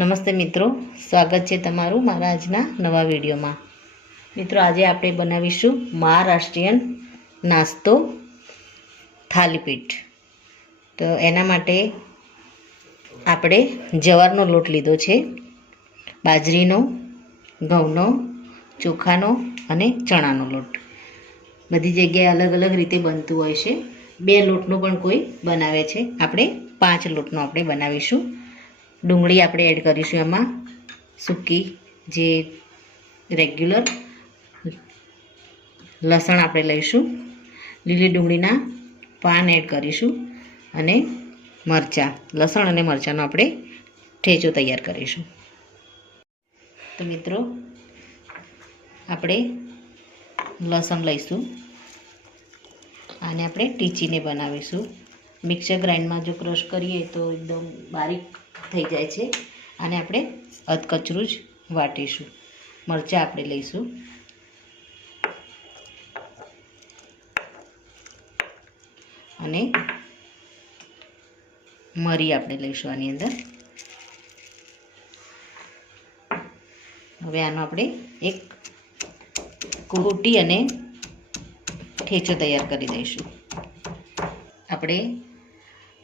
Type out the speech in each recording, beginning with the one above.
નમસ્તે મિત્રો, સ્વાગત છે તમારું મારા આજના નવા વિડીયોમાં। મિત્રો, આજે આપણે બનાવીશું મહારાષ્ટ્રીયન નાસ્તો થાલીપીઠ। તો એના માટે આપણે જવારનો લોટ લીધો છે, બાજરીનો, ઘઉંનો, ચોખાનો અને ચણાનો લોટ। બધી જગ્યાએ અલગ અલગ રીતે બનતું હોય છે। 2 લોટનો પણ કોઈ બનાવે છે, આપણે 5 લોટનો આપણે બનાવીશું। ડુંગળી આપણે એડ કરીશું એમાં, સૂકી જે રેગ્યુલર લસણ આપણે લઈશું, લીલી ડુંગળીના પાન એડ કરીશું અને મરચાં, લસણ અને મરચાંનો આપણે ઠેચો તૈયાર કરીશું। તો મિત્રો, આપણે લસણ લઈશું, આને આપણે ટીચીને બનાવીશું। મિક્સર ગ્રાઇન્ડમાં જો ક્રશ કરીએ તો એકદમ બારીક થઈ જાય છે, આને આપણે અધકચરું જ વાટીશું। મરચાં આપણે લઈશું, અને મરી આપણે લઈશું આની અંદર। હવે આનો આપણે એક કૂટી અને ઠેચો તૈયાર કરી દઈશું। આપણે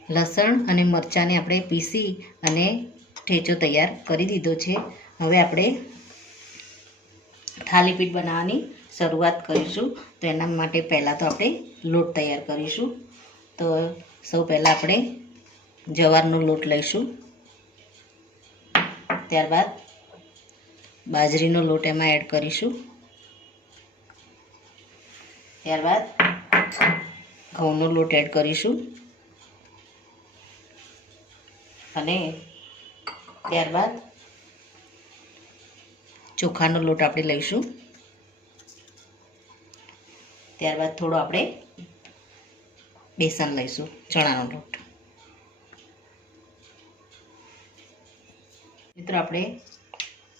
લસણ અને મરચાંને આપણે પીસી અને ઠેચો તૈયાર કરી દીધો છે। હવે આપણે થાલીપીઠ બનાવવાની શરૂઆત કરીશું। તો એના માટે પહેલાં તો આપણે લોટ તૈયાર કરીશું। તો સૌ પહેલાં આપણે જવારનો લોટ લઈશું, ત્યારબાદ બાજરીનો લોટ એમાં એડ કરીશું, ત્યારબાદ ઘઉંનો લોટ એડ કરીશું અને ત્યારબાદ ચોખાનો લોટ આપણે લઈશું, ત્યારબાદ થોડો આપણે બેસન લઈશું, ચણાનો લોટ। મિત્રો, આપણે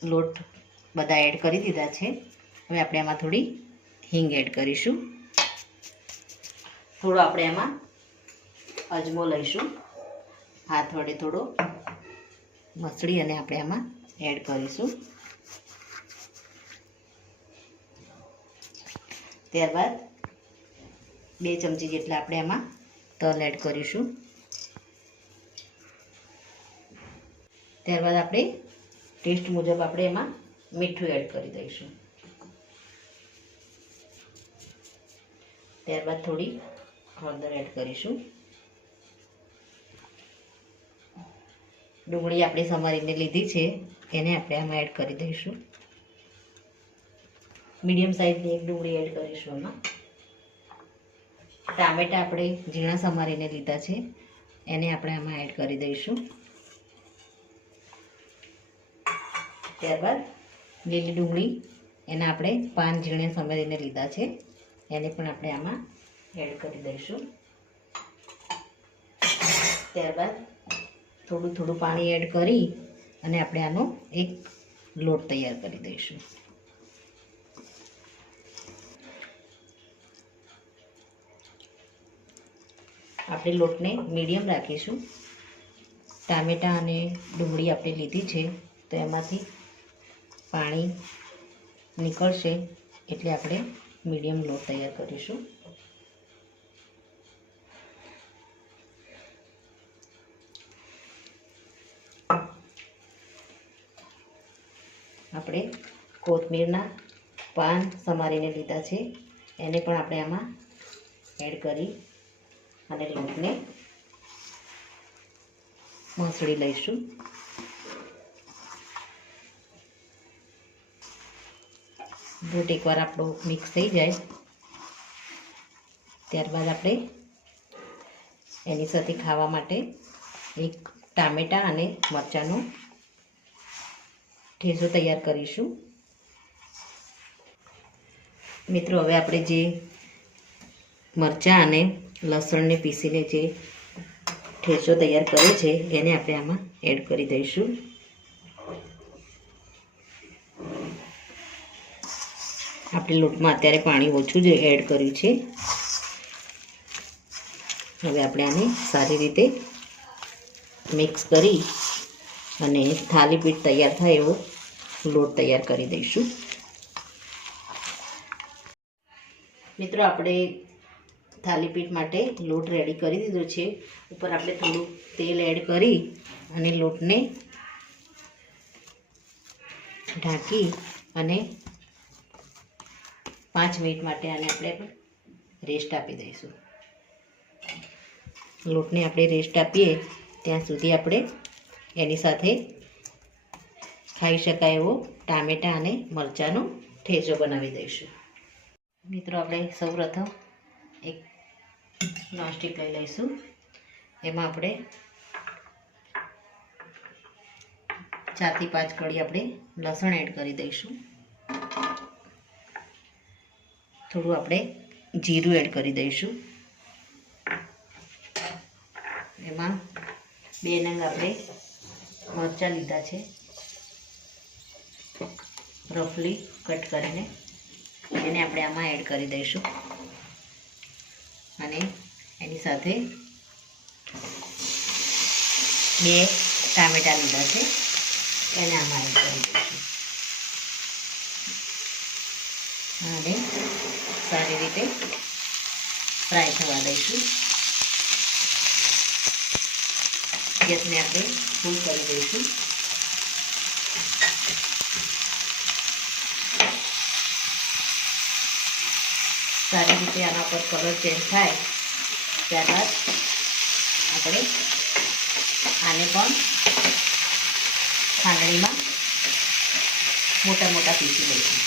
લોટ બધા એડ કરી દીધા છે। હવે આપણે એમાં થોડી હિંગ એડ કરીશું, થોડો આપણે એમાં અજમો લઈશું, હાથ વડે થોડો મસળી અને આપણે આમાં એડ કરીશું। ત્યારબાદ 2 ચમચી જેટલા આપણે એમાં તલ એડ કરીશું। ત્યારબાદ આપણે ટેસ્ટ મુજબ આપણે એમાં મીઠું એડ કરી દઈશું। ત્યારબાદ થોડી હળદર એડ કરીશું। ડુંગળી આપણે સમારીને લીધી છે, એને આપણે આમાં એડ કરી દઈશું। મીડિયમ સાઇઝની એક ડુંગળી એડ કરીશું એમાં। ટામેટાં આપણે ઝીણા સમારીને લીધા છે, એને આપણે આમાં એડ કરી દઈશું। ત્યારબાદ લીલી ડુંગળી, એના આપણે પાન ઝીણે સમારીને લીધા છે, એને પણ આપણે આમાં એડ કરી દઈશું। ત્યારબાદ થોડું થોડું પાણી એડ કરી અને આપણે આનો એક લોટ તૈયાર કરી દઈશું। આપણે લોટને મીડિયમ રાખીશું। ટામેટાં અને ડુંગળી આપણે લીધી છે, તો એમાંથી પાણી નીકળશે એટલે આપણે મીડિયમ લોટ તૈયાર કરીશું। આપણે કોથમીરના પાન સમારીને લીધા છે, એને પણ આપણે આમાં એડ કરી અને લોટને મસળી લઈશું। લોટ એકવાર આપણો મિક્સ થઈ જાય ત્યારબાદ આપણે એની સાથે ખાવા માટે એક ટામેટાં અને મરચાંનો ઠેચો તૈયાર કરીશું। મિત્રો, હવે આપણે જે મરચાં અને લસણને પીસીને જે ઠેચો તૈયાર કર્યો છે, એને આપણે આમાં એડ કરી દઈશું। આપણે લોટમાં અત્યારે પાણી ઓછું જ એડ કર્યું છે। હવે આપણે આને સારી રીતે મિક્સ કરી અને થાલીપીઠ તૈયાર થાય એવો લોટ તૈયાર કરી દઈશું. મિત્રો, આપણે થાલીપીઠ માટે લોટ રેડી કરી દીધો છે. ઉપર આપણે થોડું તેલ એડ કરી અને લોટને ઢાંકી અને 5 મિનિટ માટે આને આપણે રેસ્ટ આપી દઈશું. લોટને આપણે રેસ્ટ આપીએ ત્યાં સુધી આપણે એની સાથે ખાઈ શકાય એવો ટામેટાં અને મરચાંનો ઠેચો બનાવી દઈશું. મિત્રો, આપણે સૌપ્રથમ એક નોનસ્ટિક લઈ લઈશું. એમાં આપણે 4 થી 5 કળી આપણે લસણ એડ કરી દઈશું. થોડું આપણે જીરું એડ કરી દઈશું. એમાં 2 નંગ આપણે મરચાં લીધા છે, રફલી કટ કરીને એને આપણે આમાં એડ કરી દઈશું. અને એની સાથે 2 ટામેટાં લીધા છે, એને આમાં એડ કરી દઈશું. અને સારી રીતે ફ્રાય થવા દઈશું. ગેસને આપણે ફૂલ કરી દઈશું. સારી રીતે આના પર કલર ચેન્જ થાય ત્યારબાદ આપણે આને પણ ખાંડણીમાં મોટા મોટા પીસી લઈશું.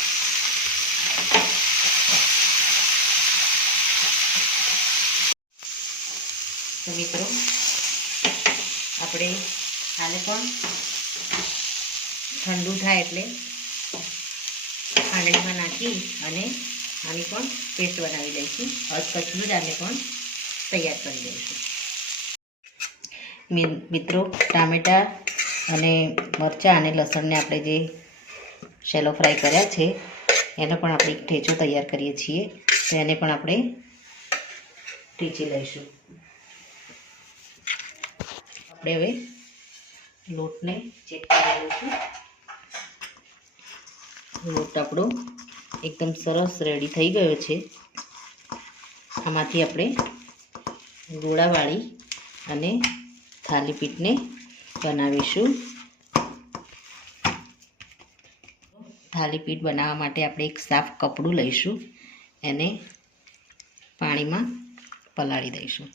તો મિત્રો, આપણે આને પણ ઠંડુ થાય એટલે ખાંડણીમાં નાખી અને આની પણ પેસ્ટ બનાવી દઈશું. અધકચરું જ આને પણ તૈયાર કરી દઈશું. મિત્રો, ટામેટાં અને મરચાં અને લસણને આપણે જે શેલો ફ્રાય કર્યા છે એનો પણ આપણે એક ઠેચો તૈયાર કરીએ છીએ. તો એને પણ આપણે ઠેચી લઈશું. આપણે હવે લોટને ચેક કરી લઈશું. લોટ આપણો એકદમ સરસ રેડી થઈ ગયો છે. આમાંથી આપણે ગોળા વાળી અને થાલીપીઠને બનાવીશું. થાલીપીઠ બનાવવા માટે આપણે એક સાફ કપડું લઈશું. એને પાણીમાં પલાળી દઈશું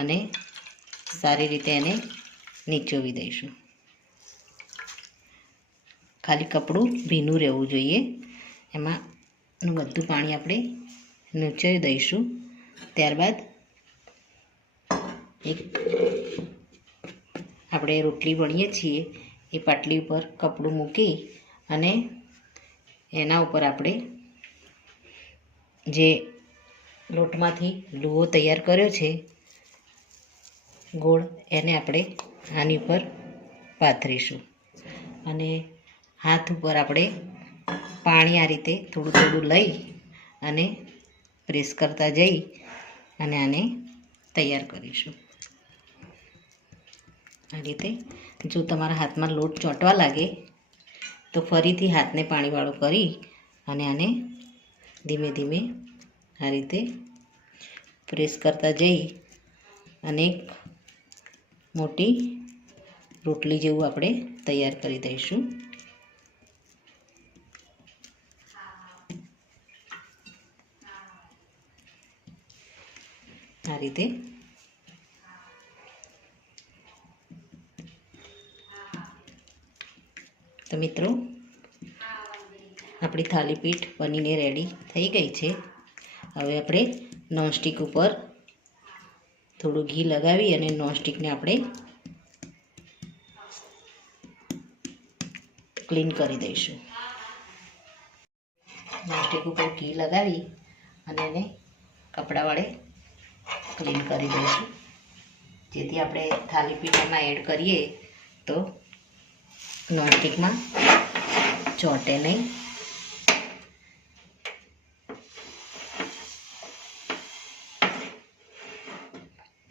અને સારી રીતે એને નીચોવી દઈશું. ખાલી કપડું ભીનું રહેવું જોઈએ. એમાંનું બધું પાણી આપણે નીચોવી દઈશું. ત્યારબાદ એક આપણે રોટલી વણીએ છીએ એ પાટલી ઉપર કપડું મૂકી અને એના ઉપર આપણે જે લોટમાંથી લુઓ તૈયાર કર્યો છે ગોળ, એને આપણે આની ઉપર પાથરીશું. અને હાથ ઉપર આપણે પાણી આ રીતે થોડું થોડું લઈ અને પ્રેસ કરતા જઈ અને આને તૈયાર કરીશું. આ રીતે જો તમારા હાથમાં લોટ ચોંટવા લાગે તો ફરીથી હાથને પાણીવાળો કરી અને આને ધીમે ધીમે આ રીતે પ્રેસ કરતા જઈ અને એક મોટી રોટલી જેવું આપણે તૈયાર કરી દઈશું. આ રીતે તો મિત્રો, આપણી થાલીપીઠ બનીને રેડી થઈ ગઈ છે. હવે આપણે નોનસ્ટિક ઉપર થોડું ઘી લગાવી અને નોનસ્ટિકને આપણે ક્લીન કરી દઈશું. નોનસ્ટિક ઉપર ઘી લગાવી અને એને કપડાં વડે ક્લીન કરી દઈશું, જેથી આપણે થાલીપીઠ એમાં એડ કરીએ તો નોનસ્ટિકમાં ચોંટે નહીં.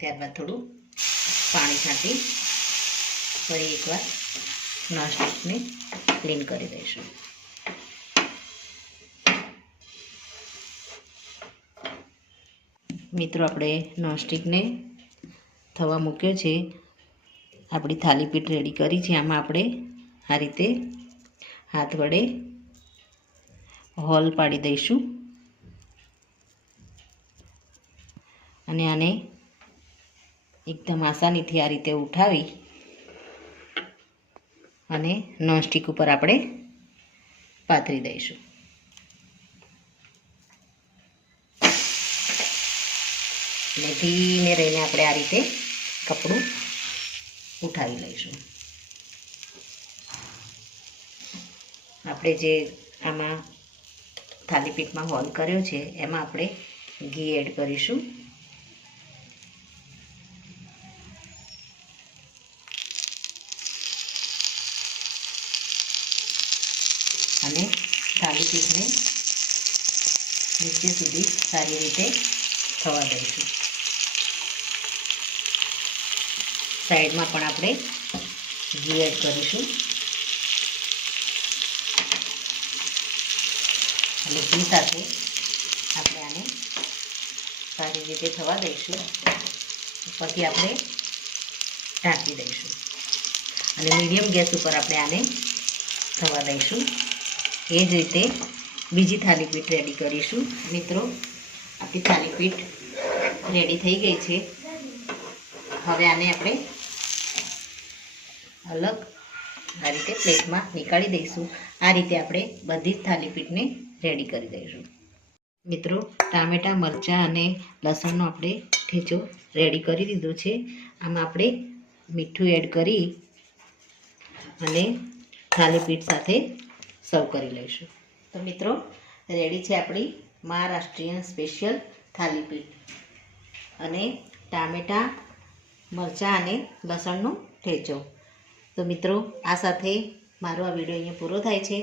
ત્યારબાદ થોડું પાણી છાંટી ફરી એકવાર નોનસ્ટિકને ક્લીન કરી દઈશું. મિત્રો, આપણે નોનસ્ટિકને થવા મૂક્યો છે. આપણી થાલીપીઠ રેડી કરી છે. આમાં આપણે આ રીતે હાથ વડે હોલ પાડી દઈશું અને આને એકદમ આસાનીથી આ રીતે ઉઠાવી અને નોનસ્ટિક ઉપર આપણે પાથરી દઈશું. અને ધીમે રહીને આપણે આ રીતે કપડું ઉઠાવી લઈશું. આપણે જે આમાં થાલીપીઠમાં હોલ કર્યો છે એમાં આપણે ઘી એડ કરીશું. અને થાલીપીઠને નીચે સુધી સારી રીતે થવા દઈશું. સાઈડમાં પણ આપણે ઘી એડ કરીશું અને ઘી સાથે આપણે આને સારી રીતે થવા દઈશું. ઉપરથી આપણે ઢાંકી દઈશું અને મીડિયમ ગેસ ઉપર આપણે આને થવા દઈશું. એ જ રીતે બીજી થાલીપીઠ રેડી કરીશું. મિત્રો, આપણી થાલીપીઠ રેડી થઈ ગઈ છે. હવે આને આપણે અલગ આ રીતે પ્લેટમાં નીકાળી દઈશું. આ રીતે આપણે બધી જ થાલીપીઠને રેડી કરી દઈશું. મિત્રો, ટામેટાં, મરચાં અને લસણનો આપણે ઠેચો રેડી કરી દીધો છે. આમાં આપણે મીઠું એડ કરી અને થાલીપીઠ સાથે સર્વ કરી લઈશું. તો મિત્રો, રેડી છે આપણી મહારાષ્ટ્રીયન સ્પેશિયલ થાલીપીઠ અને ટામેટાં, મરચાં અને લસણનો ઠેચો. તો મિત્રો, આ સાથે મારો આ વિડીયો અહીંયા પૂરો થાય છે.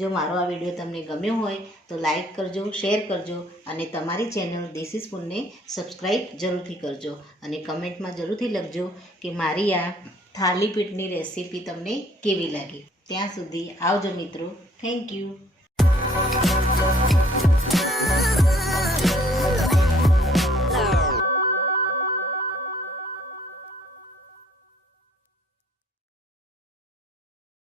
જો મારો આ વિડીયો તમને ગમ્યો હોય તો લાઈક કરજો, શેર કરજો અને તમારી ચેનલ દેશી સ્પૂનને સબસ્ક્રાઈબ જરૂરથી કરજો અને કમેન્ટમાં જરૂરથી લખજો કે મારી આ થાલીપીઠની રેસીપી તમને કેવી લાગી. ત્યાં સુધી આવજો મિત્રો. Thank you.